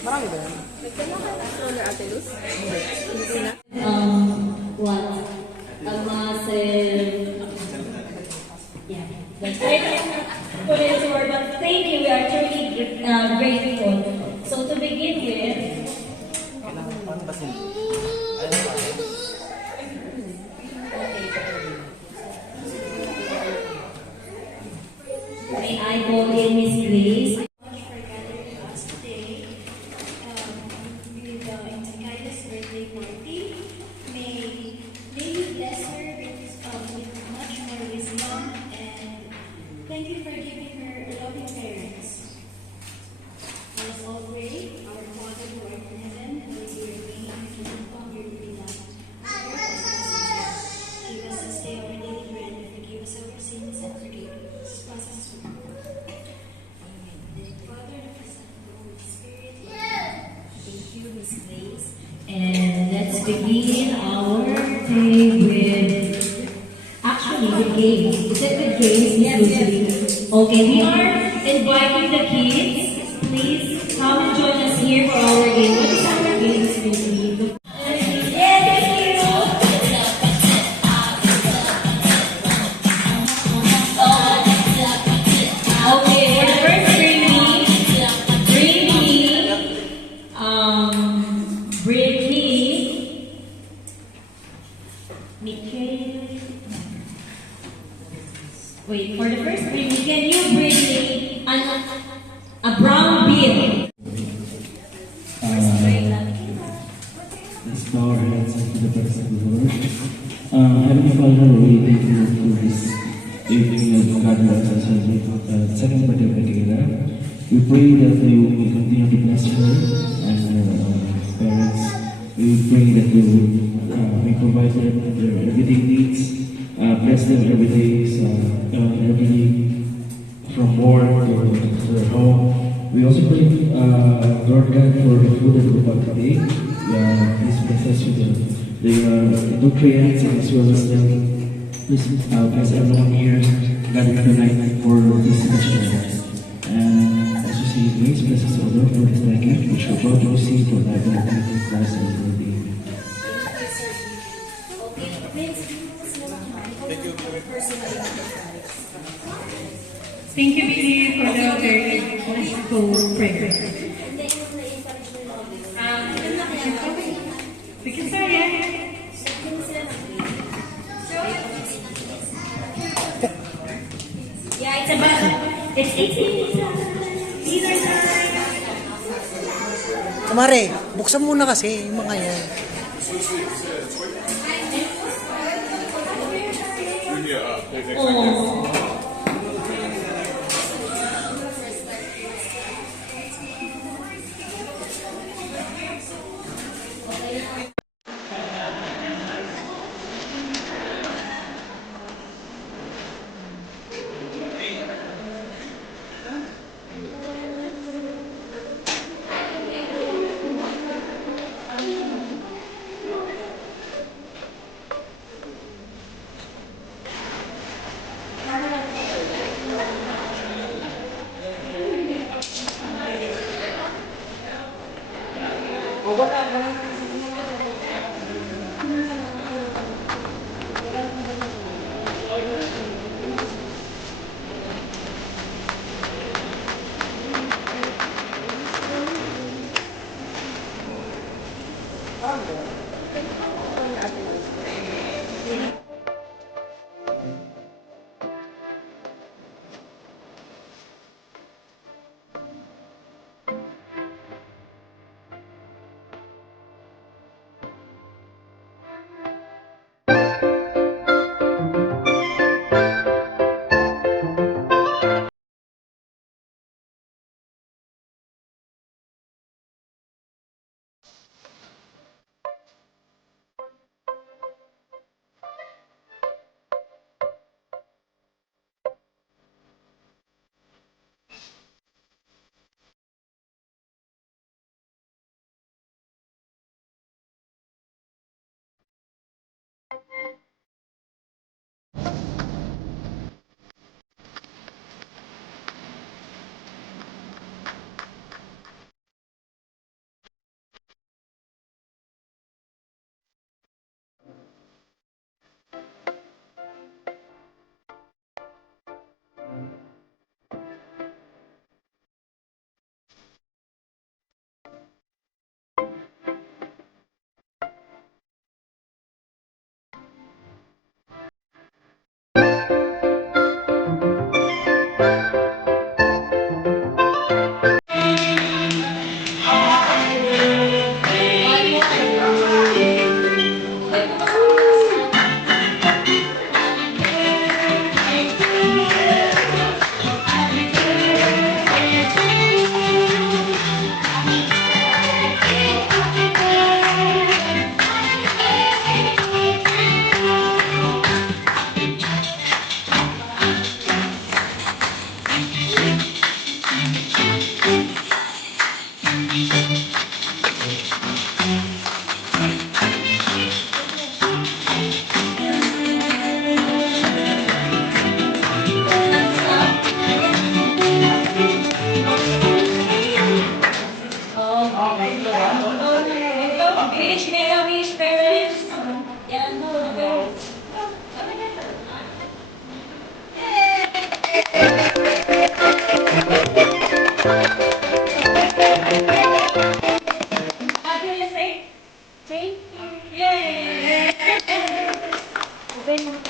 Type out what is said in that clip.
Marami ba yan? Nagkailan ka ng stroller, Ate Luz? Hindi na? What? A massive... Yeah. That's right. Put it into word, but thank you. We are truly grateful. So to begin with... May I call in Miss Grace? Thank you for giving her loving parents. As always, our Father who art in heaven, hallowed be your name, your kingdom come, your will be done. Give us this day our daily bread, and forgive us our sins, and forgive us trespasses. Amen. The Father, and the Son, and the Holy Spirit. Thank you, Miss Grace. And let's begin our day with... Actually, the games. Is it with games? Yes. Okay, we are inviting the kids. Please come and join us here for our game. What is our games, Lucy? Yeah, thank you. Okay, for the first Brittany, Mikhail. Wait, for the first Brittany, can you bring me a brown bean? Let's bow our heads into the presence of the Lord. Heavenly Father, we thank you for this evening that God bless us as we second birthday together. We pray that you will continue to bless her and her parents. We pray that you will provide them their everyday needs, bless them every day, every day from work to their home. We also pray, Lord God, for the food that we bought today. Please bless us with the nutrients as well as please bless everyone here gathered tonight for this session. And as you see, please bless us, O Lord, for this thy gift which we brought to receive for thy benefit in Christ and for thee. Thank you, Billy, for the very wonderful prayer. We can start, yeah? Yeah, it's 18. Dinner time. Kamare, buksan muna kasi yung mga yan. Oh. open